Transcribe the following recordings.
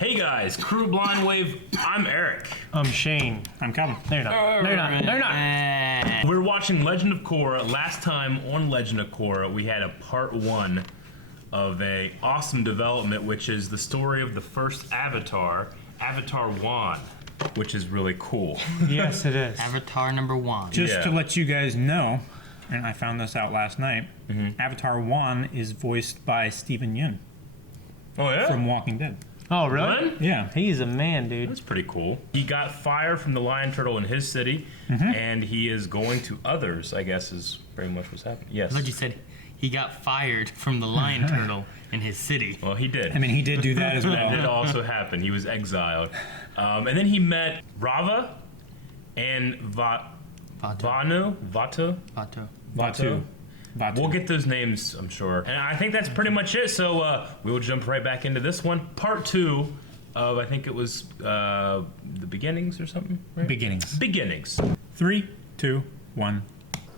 Hey guys, Crew Blind Wave, I'm Eric. I'm Shane. I'm Calvin. No, you're not. No, you're not. No, you're not. We're watching Legend of Korra. Last time on Legend of Korra, we had a part 1 of a awesome development, which is the story of the first Avatar, Avatar 1, which is really cool. Yes, it is. Avatar number 1. Just to let you guys know, and I found this out last night, Avatar 1 is voiced by Steven Yeun Oh yeah? from Walking Dead. Oh, really? What? Yeah. He's a man, dude. That's pretty cool. He got fired from the lion turtle in his city, and he is going to others, I guess is pretty much what's happening. Yes. I thought you said he got fired from the lion turtle in his city. Well, he did. I mean, he did do that as That did well. also happen. He was exiled. And then he met Rava and Vatu. Vatu. We'll get those names, I'm sure. And I think that's pretty much it. So we'll jump right back into this one. Part 2 of, I think it was the beginnings or something, right? Beginnings. 3, 2, 1.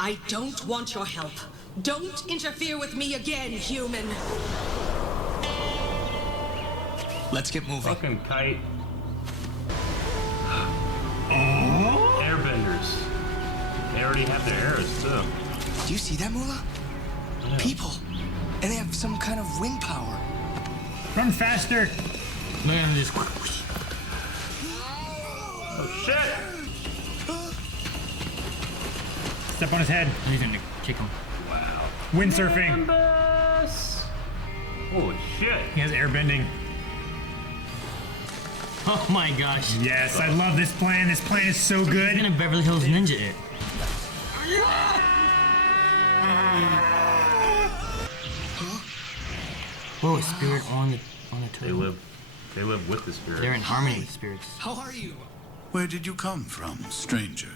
I don't want your help. Don't interfere with me again, human. Let's get moving. Fucking kite. Airbenders. They already have their arrows, too. Do you see that, Moolah? People. And they have some kind of wind power. Run faster! Man, just Oh, shit! Step on his head. he's gonna kick him. Windsurfing. Holy shit. He has airbending. Oh my gosh. Yes, I love this plan. This plan is so He's good. gonna Beverly Hills Ninja it. Whoa, a spirit on the turtle. They live with the spirit. They're in harmony with spirits. How are you? Where did you come from, stranger?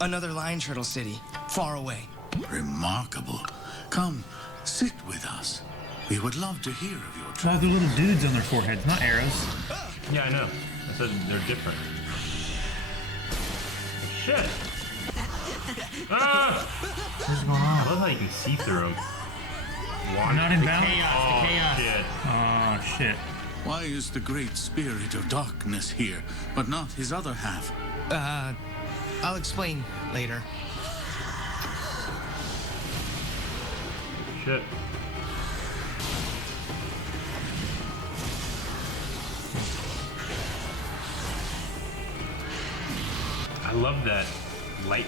Another lion turtle city, far away. Remarkable. Come, sit with us. We would love to hear of your Oh, travels. they're little dudes on their foreheads, not arrows. Yeah, I know. I said they're different. Shit! Ah! What's going I on? love how you can see through them. I'm not in balance. Chaos, the chaos. Shit. Oh, shit. Why is the great spirit of darkness here, but not his other half? I'll explain later. Shit. I love that light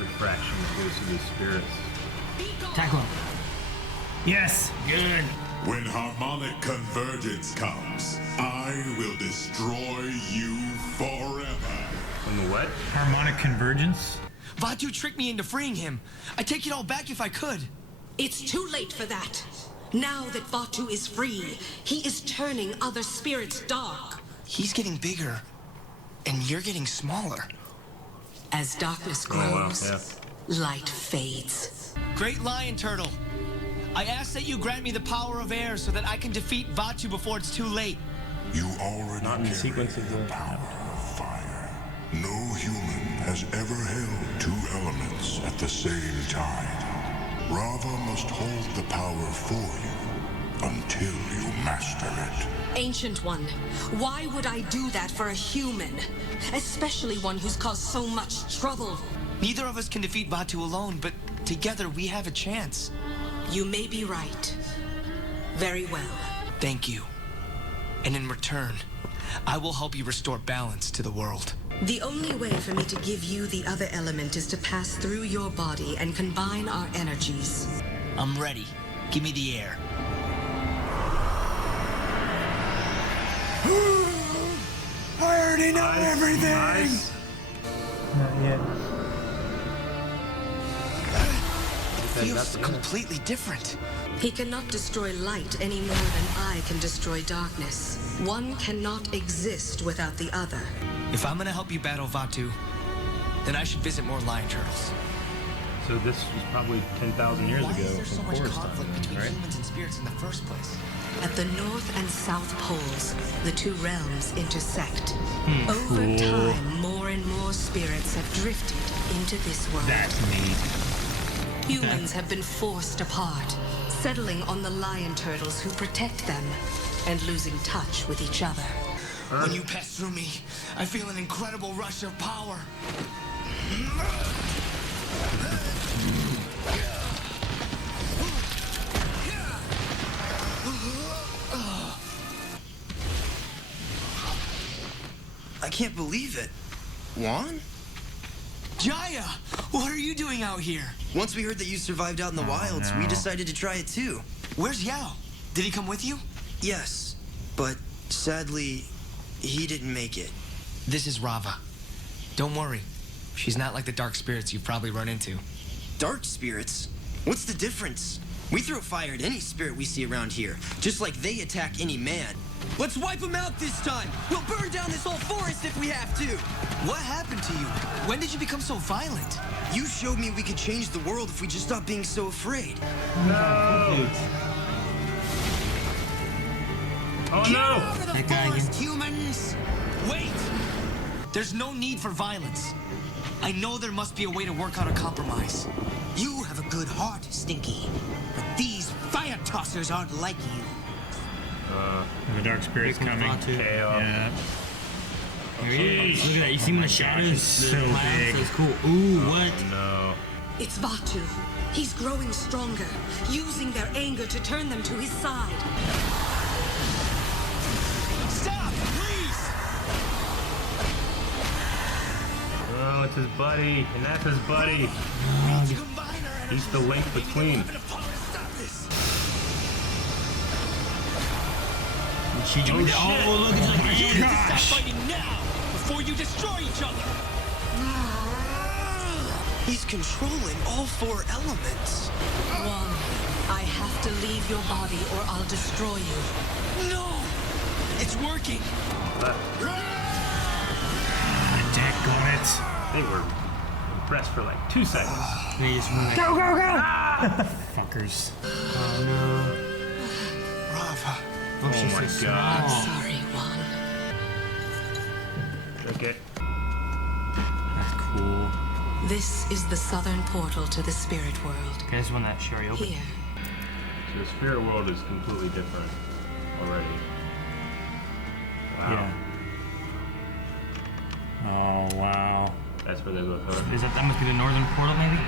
refraction that goes through the spirits. Tackle him. Yes. Good. When harmonic convergence comes, I will destroy you forever. On the what? Harmonic convergence. Vatu tricked me into freeing him. I'd take it all back if I could. It's too late for that. Now that Vatu is free, he is turning other spirits dark. He's getting bigger, and you're getting smaller. As darkness Oh, wow, grows, yeah. light fades. Great lion turtle. I ask that you grant me the power of air so that I can defeat Vatu before it's too late. You already Not in the carry sequence of the the... power of fire. No human has ever held 2 elements at the same time. Rava must hold the power for you until you master it. Ancient One, why would I do that for a human? Especially one who's caused so much trouble. Neither of us can defeat Vatu alone, but together we have a chance. You may be right. Very well. Thank you. And in return, I will help you restore balance to the world. The only way for me to give you the other element is to pass through your body and combine our energies. I'm ready. Give me the air. I already know everything. Nice. Not yet. It feels completely different. He cannot destroy light any more than I can destroy darkness. One cannot exist without the other. If I'm gonna help you battle Vatu, then I should visit more lion turtles. So this was probably 10,000 years Why ago is there so from much Korra's conflict time, between right? humans and spirits in the first place? At the North and South Poles, the 2 realms intersect. Over time, more and more spirits have drifted into this world. That's neat. Humans have been forced apart, settling on the lion turtles who protect them, and losing touch with each other. When you pass through me, I feel an incredible rush of power. I can't believe it. Juan? Jaya, what are you doing out here? Once we heard that you survived out in the wilds, we decided to try it too. Where's Yao? Did he come with you? Yes, but sadly, he didn't make it. This is Rava. Don't worry. She's not like the dark spirits you've probably run into. Dark spirits? What's the difference? We throw fire at any spirit we see around here, just like they attack any man. Let's wipe them out this time! We'll burn down this whole forest if we have to! What happened to you? When did you become so violent? You showed me we could change the world if we just stopped being so afraid. No! Oh Get no! out of the That guy forest, again. humans! Wait! There's no need for violence. I know there must be a way to work out a compromise. You have a good heart, Stinky. But these fire tossers aren't like you. The dark spirit's Here comes coming. Batu. Chaos. Yeah. There he is. Jeez. Look at that. You see him in the shadows? it's so The clouds? big. That's cool. Ooh, what? No. It's Batu. He's growing stronger, using their anger to turn them to his side. Stop, please! Oh, it's his buddy, and that's his buddy. Combine our He's the link between. She joined it. shit. Oh, look, it's like her hand. Stop fighting now, before you destroy each other! He's controlling all four elements. One, I have to leave your body or I'll destroy you. No! It's working! Got it. They were impressed for like 2 seconds. They just went like, Go, go, go! Fuckers. Rava. oh, she's my so God. small. Sorry, Juan. Okay. That's cool. This is the southern portal to the spirit world. Okay, this is one that Sherry opened. Here, So the spirit world is completely different already. Wow. Yeah. Oh, wow. That's where they look over. Is that must be the northern portal, maybe?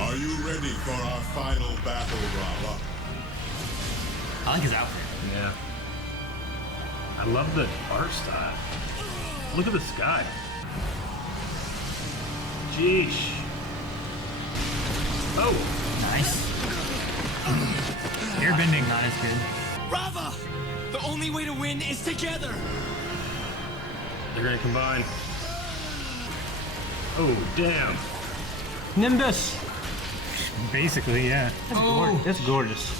Are you ready for our final battle, Rava? I like his outfit. Yeah. I love the art style. Look at the sky. Jeesh. Oh! Nice. Airbending. Not as good. Rava! The only way to win is together! They're gonna combine. Oh, damn. Nimbus. Basically, yeah. That's gorgeous.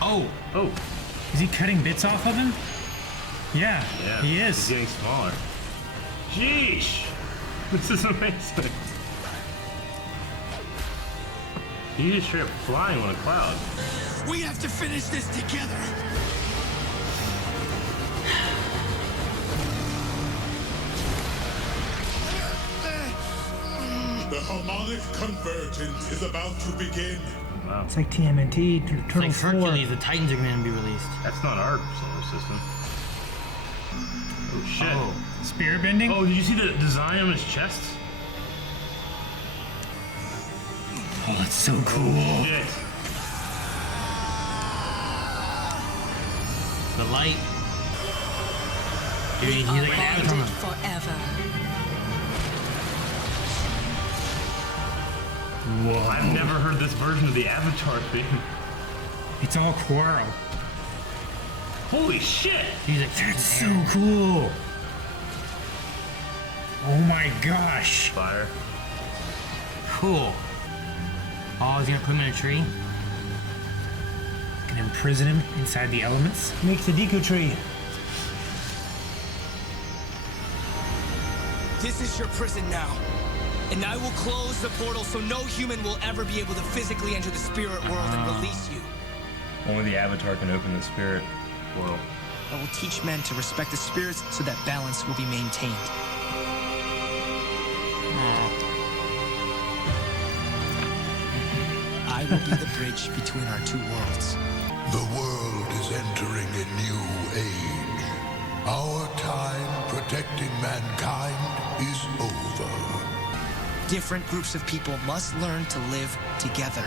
Oh, Oh, Is he cutting bits off of him? Yeah, yeah. he He's is. getting smaller. Jeesh! This is amazing. He's just straight up flying on a cloud. We have to finish this together! The harmonic convergence is about to begin. Wow. It's like TMNT to the it's Turtle like 4. Hercules. The Titans are going to be released. That's not our solar system. Oh, shit. Oh, Spirit bending? Oh, did you see the design on his chest? Oh, that's so cool. Shit. the light. Dude, he's like an Bonded avatar. forever. Whoa. I've never heard this version of the Avatar theme. It's all Korra. Holy shit! He's like, That's so cool. Oh my gosh. Fire. cool. Oh, he's going to put him in a tree? Can imprison him inside the elements. Makes the Deku tree. This is your prison now. And I will close the portal so no human will ever be able to physically enter the spirit world and release you. Only the Avatar can open the spirit portal. I will teach men to respect the spirits so that balance will be maintained. I will be the bridge between our two worlds. The world is entering a new age. Our time protecting mankind is over. Different groups of people must learn to live together.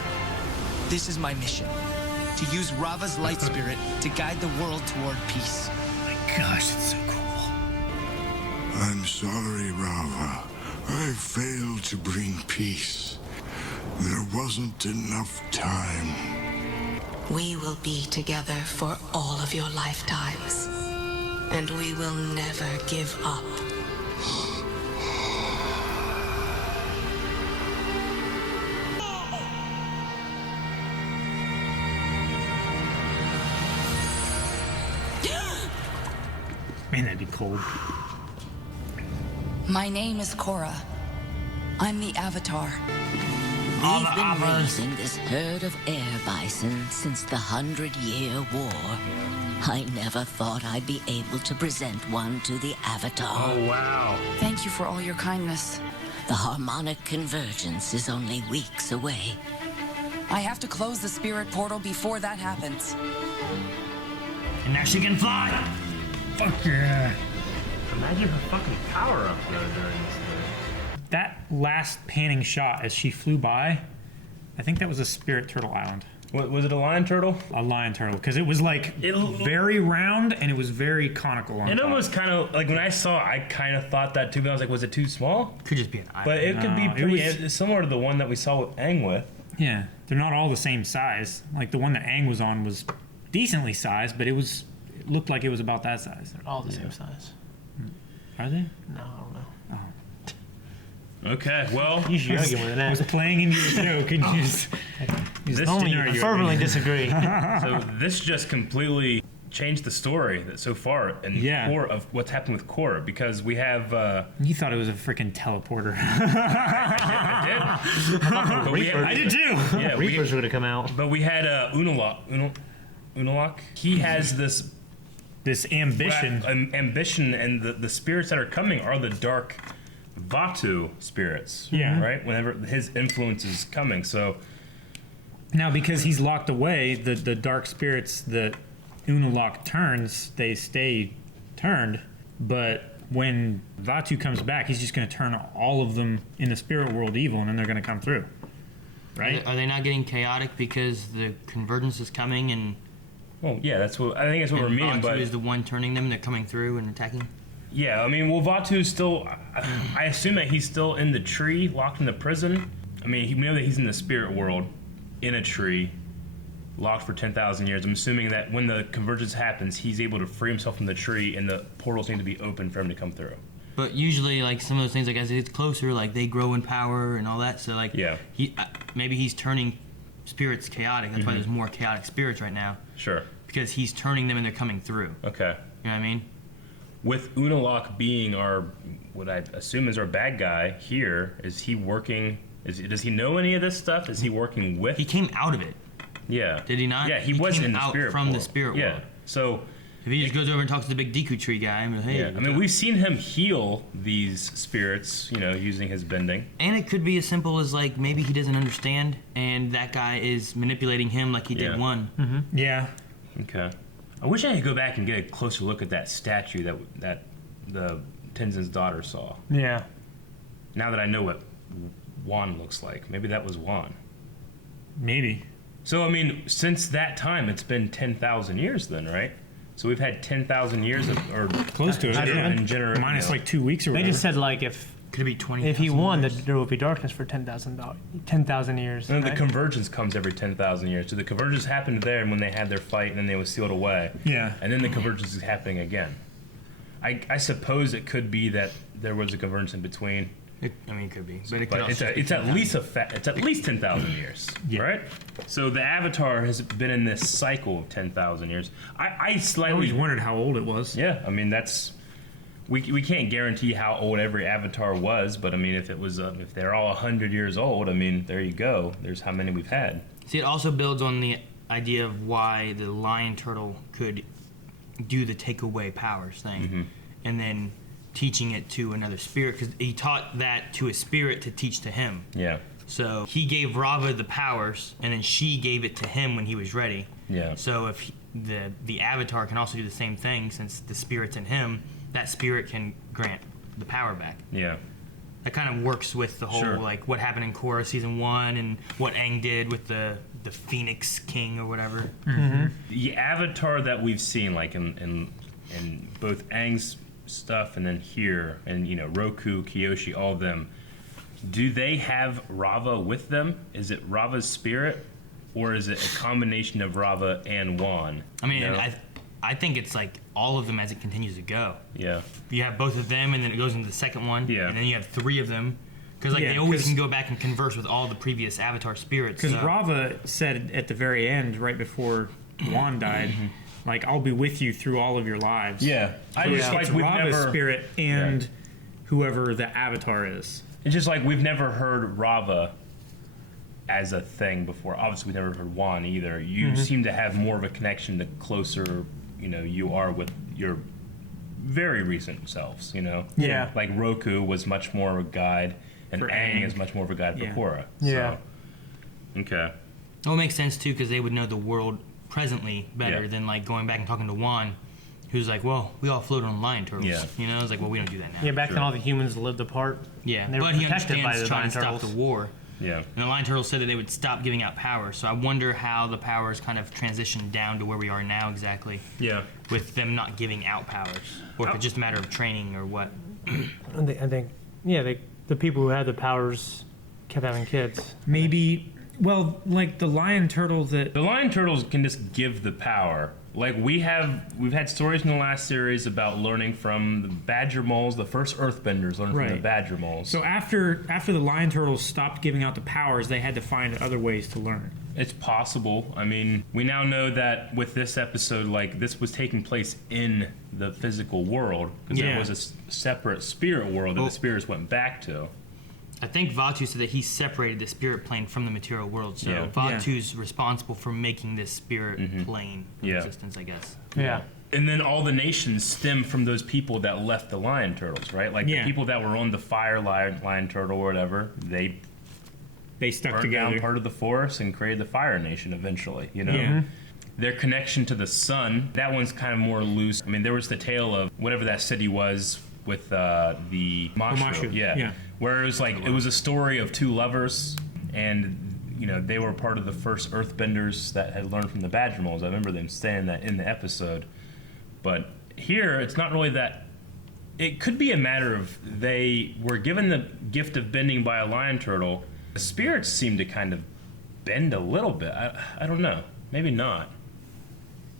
This is my mission. To use Rava's light spirit to guide the world toward peace. Gosh, it's so cool. I'm sorry, Rava. I failed to bring peace. There wasn't enough time. We will be together for all of your lifetimes. And we will never give up. Man, that'd be cold. My name is Korra. I'm the Avatar. All We've the been Avas. raising this herd of air bison since the 100-Year War. I never thought I'd be able to present one to the Avatar. Oh, wow. Thank you for all your kindness. The harmonic convergence is only weeks away. I have to close the spirit portal before that happens. And now she can fly. Fuck yeah. Imagine her fucking power up though during this thing. That last panning shot as she flew by, I think that was a spirit turtle island. What, was it a lion turtle? A lion turtle, because it was like very round and it was very conical on It top. almost kind of, like when I saw it, I kind of thought that too, but I was like, was it too small? Could just be an eye. But it could be No, it pretty was- similar to the one that we saw with Aang with. Yeah, they're not all the same size. Like the one that Aang was on was decently sized, but it looked like it was about that size. They're all the same size. Are they? No, I don't know. Okay, well, You should argue with I that. was playing into your joke and you just this, Only didn't you argue fervently with me. disagree. so this just completely changed the story that so far and Yeah. core of what's happened with Korra, because we have You thought it was a freaking teleporter. I did. But we had- I did too. Yeah, Reapers would have come out. but we had Unalak. He has this This ambition. ambition, and the spirits that are coming are the dark Vatu spirits. Yeah. Right? Whenever his influence is coming. So, Now, because he's locked away, the dark spirits that Unalak turns, they stay turned. But when Vatu comes back, he's just going to turn all of them in the spirit world evil, and then they're going to come through. Right? Are they not getting chaotic because the convergence is coming and well, yeah, I think that's what we're meaning. Vatu But is the one turning them? They're coming through and attacking. yeah, I mean, well, Vatu's still. I assume that he's still in the tree, locked in the prison. I mean, we know that he's in the spirit world, in a tree, locked for 10,000 years. I'm assuming that when the convergence happens, he's able to free himself from the tree, and the portals need to be open for him to come through. But usually, like some of those things, like as it gets closer, like they grow in power and all that. So like, Yeah. Maybe he's turning spirits chaotic. That's why there's more chaotic spirits right now, Sure. because he's turning them and they're coming through. Okay. You know what I mean? With Unalak being what I assume is our bad guy here, is he working? Does he know any of this stuff? Is he working with? He came out of it. Yeah. Did he not? Yeah, he He was came in the out spirit from the world. spirit Yeah. world. So. If he just goes over and talks to the big Deku tree guy, I'm like, hey. Yeah, I mean, we've seen him heal these spirits, using his bending. And it could be as simple as like maybe he doesn't understand, and that guy is manipulating him like he Yeah. did one. Yeah. Okay. I wish I could go back and get a closer look at that statue that the Tenzin's daughter saw. Yeah. Now that I know what Wan looks like, maybe that was Wan. Maybe. So, I mean, since that time, it's been 10,000 years then, right? So we've had 10,000 years or Close to it. Minus like 2 weeks or They whatever. just said like if Could be 20. he won, that there would be darkness for 10,000 years. And then the right? convergence comes every 10,000 years. So the convergence happened there when they had their fight, and then they was sealed away. Yeah. And then the convergence is happening again. I suppose it could be that there was a convergence in between, It could be, but it could but also it's at least it's at least 10,000 years, Yeah. right? So the Avatar has been in this cycle of 10,000 years. I I always slightly wondered how old it was. yeah. I mean that's. We can't guarantee how old every Avatar was, but I mean, if it was if they're all 100 years old, I mean, there you go. There's how many we've had. See, it also builds on the idea of why the lion turtle could do the take away powers thing, and then teaching it to another spirit, because he taught that to a spirit to teach to him. Yeah, So he gave Rava the powers, and then she gave it to him when he was ready. yeah. So the Avatar can also do the same thing, since the spirit's in him. That spirit can grant the power back. Yeah. That kind of works with the whole like what happened in Korra season 1 and what Aang did with the Phoenix King or whatever. The Avatar that we've seen, like in both Aang's stuff and then here, and Roku, Kyoshi, all of them, do they have Rava with them? Is it Rava's spirit, or is it a combination of Rava and Wan? I mean, I think it's like all of them as it continues to go. Yeah. You have both of them, and then it goes into the second one. Yeah. And then you have 3 of them. Because they always can go back and converse with all the previous Avatar spirits. Because Rava said at the very end, right before Wan died, like, I'll be with you through all of your lives. Yeah. So it's Rava's spirit and whoever the Avatar is. It's just like we've never heard Rava as a thing before. Obviously, we never heard Wan either. You seem to have more of a connection the closer, you are with your very recent selves, Yeah. Like Roku was much more of a guide, and For Aang Aang. is much more of a guide for Korra. Yeah. So, okay. Well, it makes sense, too, because they would know the world presently better than, like, going back and talking to Wan, who's like, well, we all float on lion turtles. Yeah. It's like, well, we don't do that now. Yeah, back then all the humans lived apart. Yeah, And they were but he protected by understands the trying lion to stop turtles. the war. Yeah. And the lion turtles said that they would stop giving out power, so I wonder how the powers kind of transitioned down to where we are now exactly. Yeah. With them not giving out powers. Or if it's just a matter of training or what. I think the people who had the powers kept having kids. Maybe, well, like the lion turtle that... The lion turtles can just give the power. Like we've had stories in the last series about learning from the badger moles, the first earthbenders learned from the badger moles. So after the lion turtles stopped giving out the powers, they had to find other ways to learn. It's possible. I mean, we now know that with this episode, like, this was taking place in the physical world, because there was a separate spirit world that the spirits went back to. I think Vatu said that he separated the spirit plane from the material world, so Vatu's responsible for making this spirit plane in existence, I guess. Yeah. And then all the nations stem from those people that left the lion turtles, right? Like the people that were on the fire lion turtle or whatever, they stuck burned together, down part of the forest and created the Fire Nation eventually, Their connection to the sun, that one's kind of more loose. I mean, there was the tale of whatever that city was with the Mashu. Yeah. Where it was like, it was a story of 2 lovers, and, they were part of the first earthbenders that had learned from the badger moles. I remember them saying that in the episode. But here, it's not really that. It could be a matter of they were given the gift of bending by a lion turtle. The spirits seem to kind of bend a little bit. I don't know. Maybe not.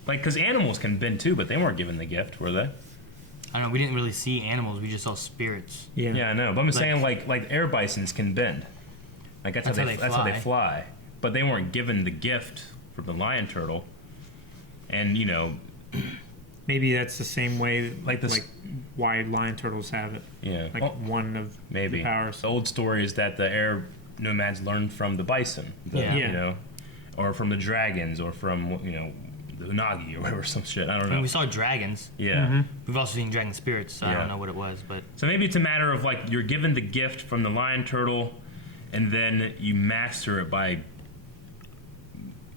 Like, because animals can bend too, but they weren't given the gift, were they? I don't know, we didn't really see animals, we just saw spirits. Yeah, I know. But I'm saying, like air bisons can bend. Like, that's how they fly. But they weren't given the gift from the lion turtle. And, maybe that's the same way, like why lion turtles have it. Yeah. Like one of the powers. The old story is that the air nomads learned from the bison. Or from the dragons, or from, the Unagi, or whatever, some shit. I don't know. I mean, we saw dragons. Yeah. We've also seen dragon spirits, so I don't know what it was, but... So maybe it's a matter of, like, you're given the gift from the lion turtle, and then you master it by,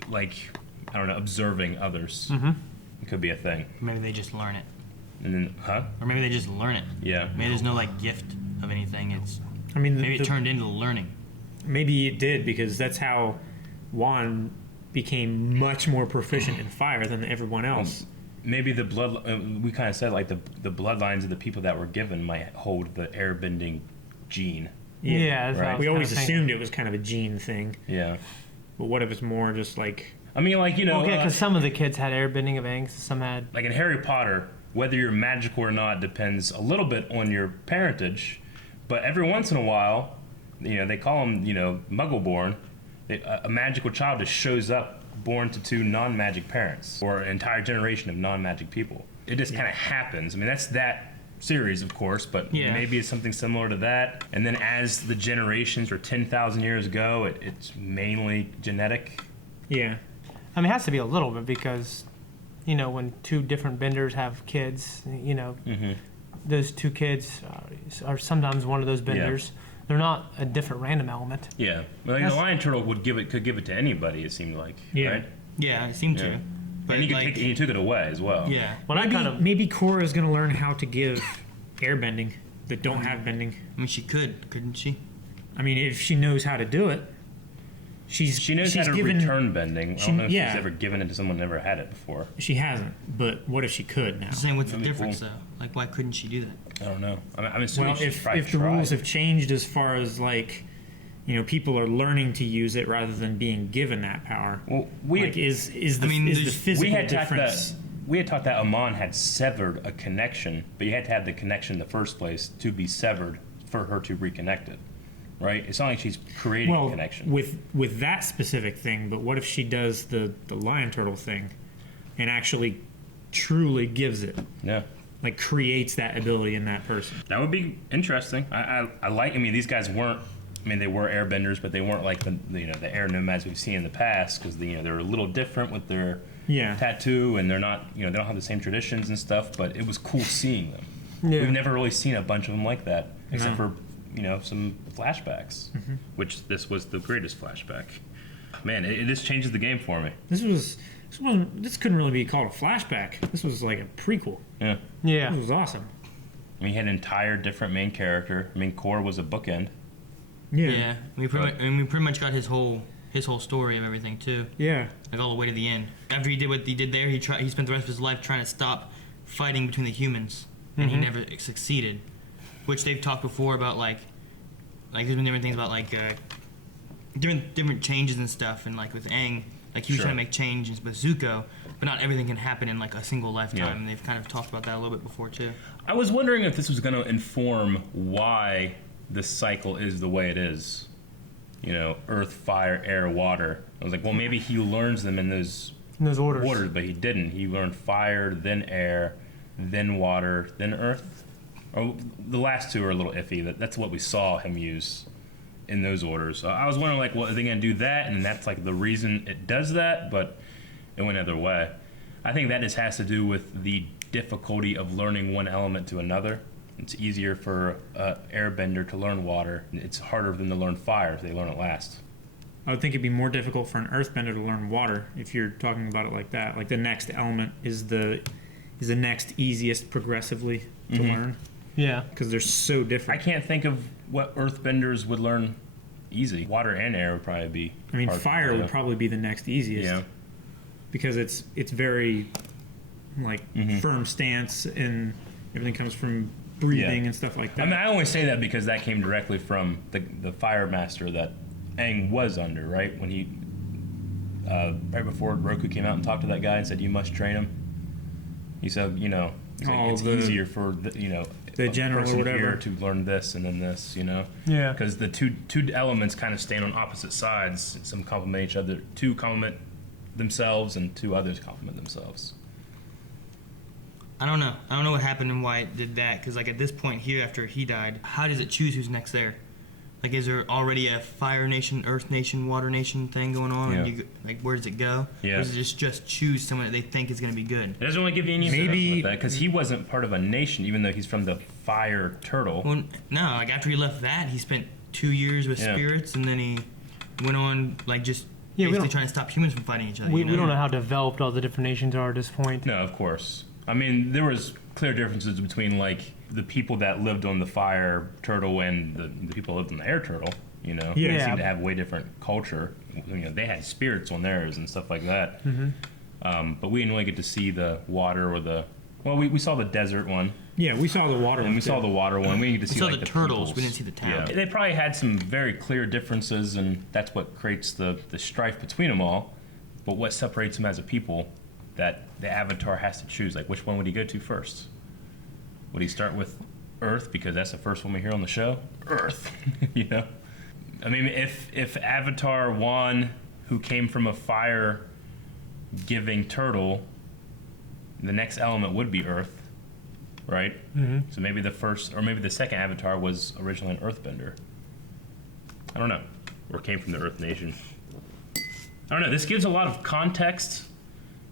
like, I don't know, observing others. It could be a thing. Maybe they just learn it. And then, Or maybe they just learn it. Yeah. Maybe there's no, like, gift of anything. It's... I mean, maybe it turned into learning. Maybe it did, because that's how Wan became much more proficient in fire than everyone else. Maybe the blood, we kind of said, like, the bloodlines of the people that were given might hold the airbending gene. Yeah, that's what I was we always kinda assumed it was kind of a gene thing. Yeah. But what if it's more just like... I mean, like, because some of the kids had airbending of Aang, some had... Like in Harry Potter, whether you're magical or not depends a little bit on your parentage, but every once in a while, they call them, muggle-born, a magical child just shows up born to 2 non-magic parents, or an entire generation of non-magic people. It just kind of happens. I mean, that's that series, of course, but maybe it's something similar to that. And then as the generations, or 10,000 years ago, it's mainly genetic. Yeah. I mean, it has to be a little bit, because, when 2 different benders have kids, those 2 kids are sometimes one of those benders. Yeah. They're not a different random element. Yeah. Well, like the lion turtle could give it to anybody, it seemed like. Yeah. Right? Yeah, it seemed to. And he took it away as well. Yeah. Well, Maybe Korra is going to learn how to give airbending that don't have bending. I mean, she couldn't she? I mean, if she knows how to do it, she knows how to return bending. I don't know if she's ever given it to someone who never had it before. She hasn't, but what if she could now? I'm saying, what's the difference though? Like, why couldn't she do that? I don't know. I'm assuming Well, if the rules have changed as far as like, people are learning to use it rather than being given that power. Well, is the physical difference? We had taught that Amon had severed a connection, but you had to have the connection in the first place to be severed for her to reconnect it, right? It's not like she's creating a connection. With that specific thing, but what if she does the lion turtle thing and actually truly gives it? Yeah. Like creates that ability in that person. That would be interesting. I like. I mean, these guys weren't. I mean, they were airbenders, but they weren't like the air nomads we've seen in the past because they're a little different with their tattoo, and they're not. They don't have the same traditions and stuff. But it was cool seeing them. Yeah. We've never really seen a bunch of them like that, except for some flashbacks, which this was the greatest flashback. Man, it just changes the game for me. This couldn't really be called a flashback. This was like a prequel. Yeah. Yeah. This was awesome. I mean, he had an entire different main character. I mean, Korra was a bookend. Yeah. Yeah. We pretty much got his whole story of everything too. Yeah. Like all the way to the end. After he did what he did there, he spent the rest of his life trying to stop fighting between the humans, and he never succeeded. Which they've talked before about like there's been different things about like different changes and stuff, and like with Aang. Like, he was trying to make changes with Zuko, but not everything can happen in, like, a single lifetime. Yeah. And they've kind of talked about that a little bit before, too. I was wondering if this was going to inform why this cycle is the way it is. Earth, fire, air, water. I was like, well, maybe he learns them in those orders, but he didn't. He learned fire, then air, then water, then earth. Or the last two are a little iffy. That's what we saw him use in those orders. So I was wondering, like, well, are they going to do that? And that's, like, the reason it does that, but it went either way. I think that just has to do with the difficulty of learning one element to another. It's easier for an airbender to learn water. It's harder for them to learn fire if they learn it last. I would think it'd be more difficult for an earthbender to learn water if you're talking about it like that. Like, the next element is the next easiest progressively to learn. Yeah. Because they're so different. I can't think of what earthbenders would learn easy. Water and air would probably be fire would probably be the next easiest. Yeah. Because it's very, like, firm stance, and everything comes from breathing and stuff like that. I mean, I only say that because that came directly from the fire master that Aang was under, right? When he, right before Roku came out and talked to that guy and said, you must train him. He said, it's easier for the general or whatever here to learn this and then this, Yeah. Because the two elements kind of stand on opposite sides. Some complement each other. Two complement themselves, and two others complement themselves. I don't know what happened and why it did that. Because like at this point here, after he died, how does it choose who's next there? Like, is there already a Fire Nation, Earth Nation, Water Nation thing going on? Yeah. And like, where does it go? Yeah. Or does it just choose someone that they think is going to be good? It doesn't really give you any maybe that because he wasn't part of a nation, even though he's from the Fire Turtle. Well, no. Like after he left that, he spent 2 years with spirits, and then he went on like just basically trying to stop humans from fighting each other. We don't know how developed all the different nations are at this point. No, of course. I mean, there was clear differences between like the people that lived on the Fire Turtle and the people that lived on the Air Turtle. They seem to have way different culture. They had spirits on theirs and stuff like that. But we didn't really get to see the water or we saw the desert one. Yeah, we saw the water one. And we saw the water one. We didn't get to see saw like the turtles. peoples. We didn't see the town. Yeah. They probably had some very clear differences, and that's what creates the strife between them all. But what separates them as a people that the Avatar has to choose? Like, which one would he go to first? Would he start with Earth, because that's the first one we hear on the show? Earth, I mean, if Avatar 1, who came from a fire-giving turtle, the next element would be Earth, right? So maybe the first, or maybe the second Avatar was originally an Earthbender. I don't know. Or came from the Earth Nation. I don't know. This gives a lot of context.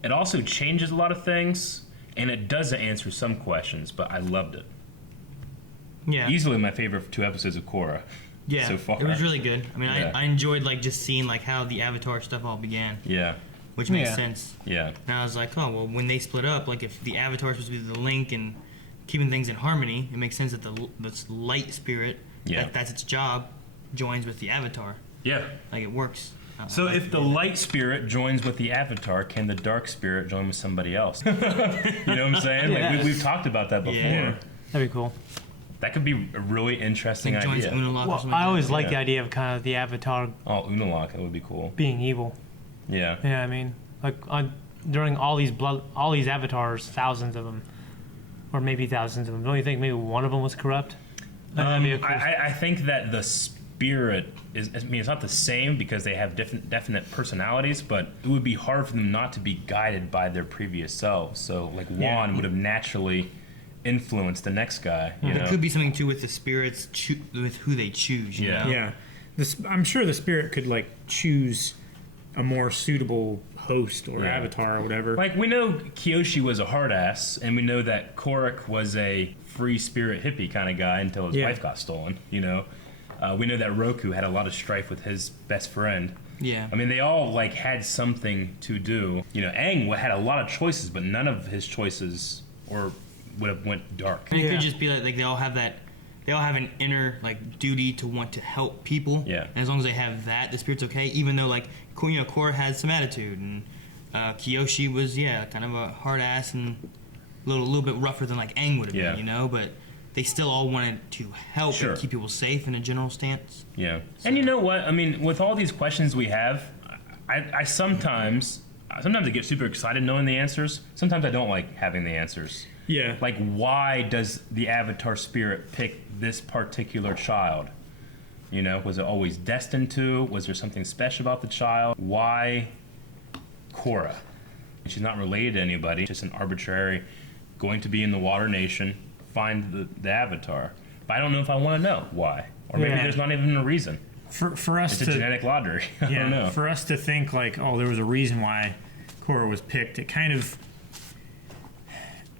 It also changes a lot of things, and it doesn't answer some questions, but I loved it. Yeah. Easily my favorite 2 episodes of Korra. Yeah, so far. It was really good. I mean, I enjoyed like just seeing like how the Avatar stuff all began. Yeah, which makes Yeah. sense. Yeah. And I was like, oh, well, when they split up, like if the Avatar is supposed to be the link and keeping things in harmony, it makes sense that this light spirit, that's its job, joins with the Avatar. Yeah. Like it works. So if the light spirit joins with the Avatar, can the dark spirit join with somebody else? You know what I'm saying? Yeah. Like we've talked about that before. Yeah. That'd be cool. That could be a really interesting Like joins idea. Unalaq or Well, something I always that. like Yeah. the idea of kind of the Avatar Oh, Unalaq, that would be cool. being evil. Yeah. Yeah, I mean, like during all these avatars, thousands of them, or maybe thousands of them. Don't you think maybe one of them was corrupt? That'd be a cool- I think that the spirit is. I mean, it's not the same because they have definite personalities, but it would be hard for them not to be guided by their previous selves. So, like Juan would have naturally influenced the next guy. You There know? could be something too with the spirits, with who they choose. You know? Yeah, I'm sure the spirit could like choose a more suitable host or avatar or whatever. Like we know Kyoshi was a hard ass, and we know that Korok was a free spirit hippie kind of guy until his wife got stolen. You know, we know that Roku had a lot of strife with his best friend. Yeah. I mean, they all like had something to do. You know, Aang had a lot of choices, but none of his choices would have went dark. And it could just be like they all have an inner like duty to want to help people. Yeah. And as long as they have that, the spirit's okay. Even though like Korra had some attitude, and Kyoshi was kind of a hard ass and a little bit rougher than like Aang would have been, you know. But they still all wanted to help and keep people safe in a general stance. Yeah. So. And you know what? I mean, with all these questions we have, I sometimes I get super excited knowing the answers. Sometimes I don't like having the answers. Yeah. Like, why does the Avatar spirit pick this particular child? You know, was it always destined to? Was there something special about the child? Why Korra? She's not related to anybody. Just an arbitrary, going to be in the Water Nation, find the Avatar. But I don't know if I want to know why. Or maybe there's not even a reason. For us It's a genetic lottery. I don't know. For us to think like, oh, there was a reason why Korra was picked, it kind of,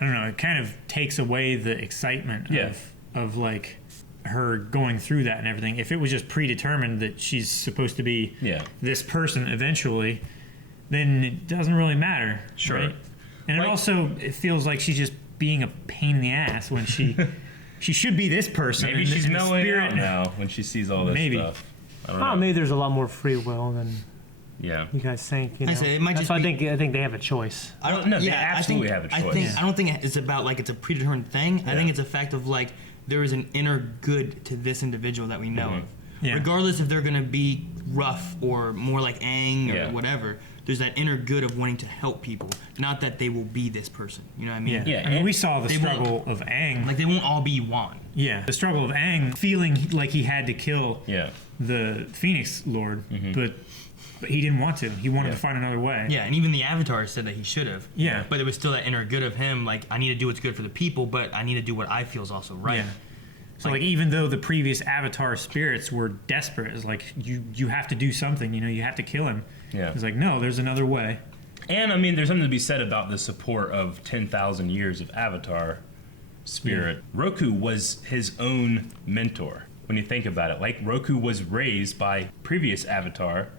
I don't know, it kind of takes away the excitement of like her going through that and everything. If it was just predetermined that she's supposed to be this person eventually, then it doesn't really matter. Sure. Right? And it feels like she's just being a pain in the ass when she she should be this person. Maybe she's mellowing out now when she sees all this stuff. I don't know. Maybe there's a lot more free will than you guys think. You know? I say it might That's just why be- I think they have a choice. I don't know. They absolutely have a choice. I don't think it's about like it's a predetermined thing. I think it's a fact of like there is an inner good to this individual that we know of. Yeah. Regardless if they're going to be rough or more like Aang or whatever, there's that inner good of wanting to help people. Not that they will be this person. You know what I mean? I mean, we saw the struggle of Aang. Like they won't all be Juan. Yeah, the struggle of Aang feeling like he had to kill the Phoenix Lord, but he didn't want to. He wanted to find another way. Yeah, and even the Avatar said that he should have. Yeah. But it was still that inner good of him, like, I need to do what's good for the people, but I need to do what I feel is also right. Yeah. So like even though the previous Avatar spirits were desperate, it's like you have to do something, you know, you have to kill him. Yeah. It's like, no, there's another way. And I mean, there's something to be said about the support of 10,000 years of Avatar spirit. Yeah. Roku was his own mentor. When you think about it, like Roku was raised by previous Avatar,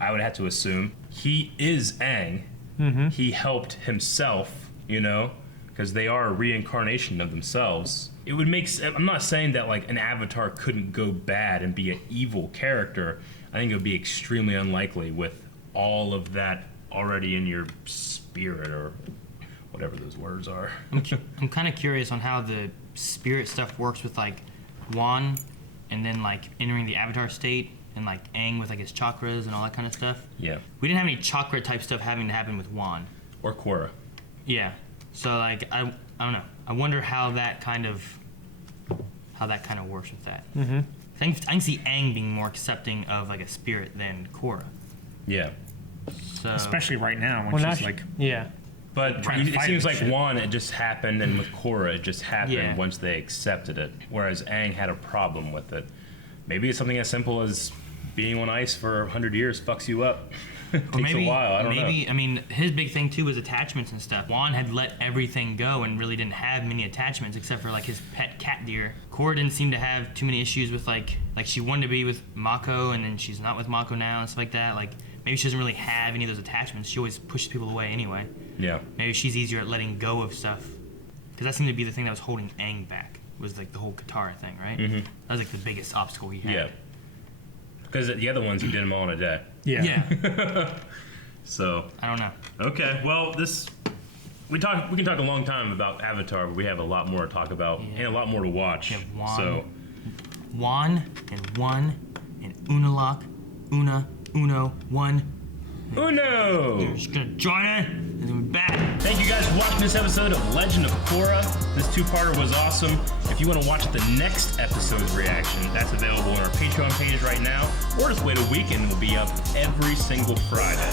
I would have to assume he is Aang. Mm-hmm. He helped himself, you know, because they are a reincarnation of themselves. It would make. I'm not saying that like an Avatar couldn't go bad and be an evil character. I think it would be extremely unlikely with all of that already in your spirit or whatever those words are. I'm kind of curious on how the spirit stuff works with like Juan and then like entering the Avatar state and like Aang with like his chakras and all that kind of stuff. Yeah. We didn't have any chakra type stuff having to happen with Juan. Or Korra. Yeah. So like I don't know. I wonder how that kind of works with that. Mm-hmm. I can see Aang being more accepting of like a spirit than Korra. Yeah. So especially right now when she's like But it seems like Juan, it just happened, and with Korra, it just happened once they accepted it. Whereas Aang had a problem with it. Maybe it's something as simple as being on ice for 100 years fucks you up. Takes a while. I don't know. I mean, his big thing too was attachments and stuff. Juan had let everything go and really didn't have many attachments except for like his pet cat deer. Korra didn't seem to have too many issues with like she wanted to be with Mako and then she's not with Mako now and stuff like that. Like maybe she doesn't really have any of those attachments. She always pushes people away anyway. Yeah. Maybe she's easier at letting go of stuff. Because that seemed to be the thing that was holding Aang back, was like the whole Katara thing, right? Mm-hmm. That was like the biggest obstacle he had. Yeah. Because the other ones, you did them all in a day. Yeah. So. I don't know. Okay. Well, we can talk a long time about Avatar, but we have a lot more to talk about and a lot more to watch. We have Wan. So. Wan and One and Unalaq, Uno, One. Uno! You're just gonna join it and then we're back. Thank you guys for watching this episode of Legend of Korra. This two-parter was awesome. If you want to watch the next episode's reaction, that's available on our Patreon page right now, or just wait a week and it'll be up every single Friday.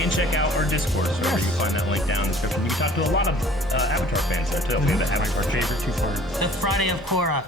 And check out our Discord server. You can find that link down in the description. You can talk to a lot of Avatar fans there too. We have an Avatar favorite two-parter. The Friday of Korra.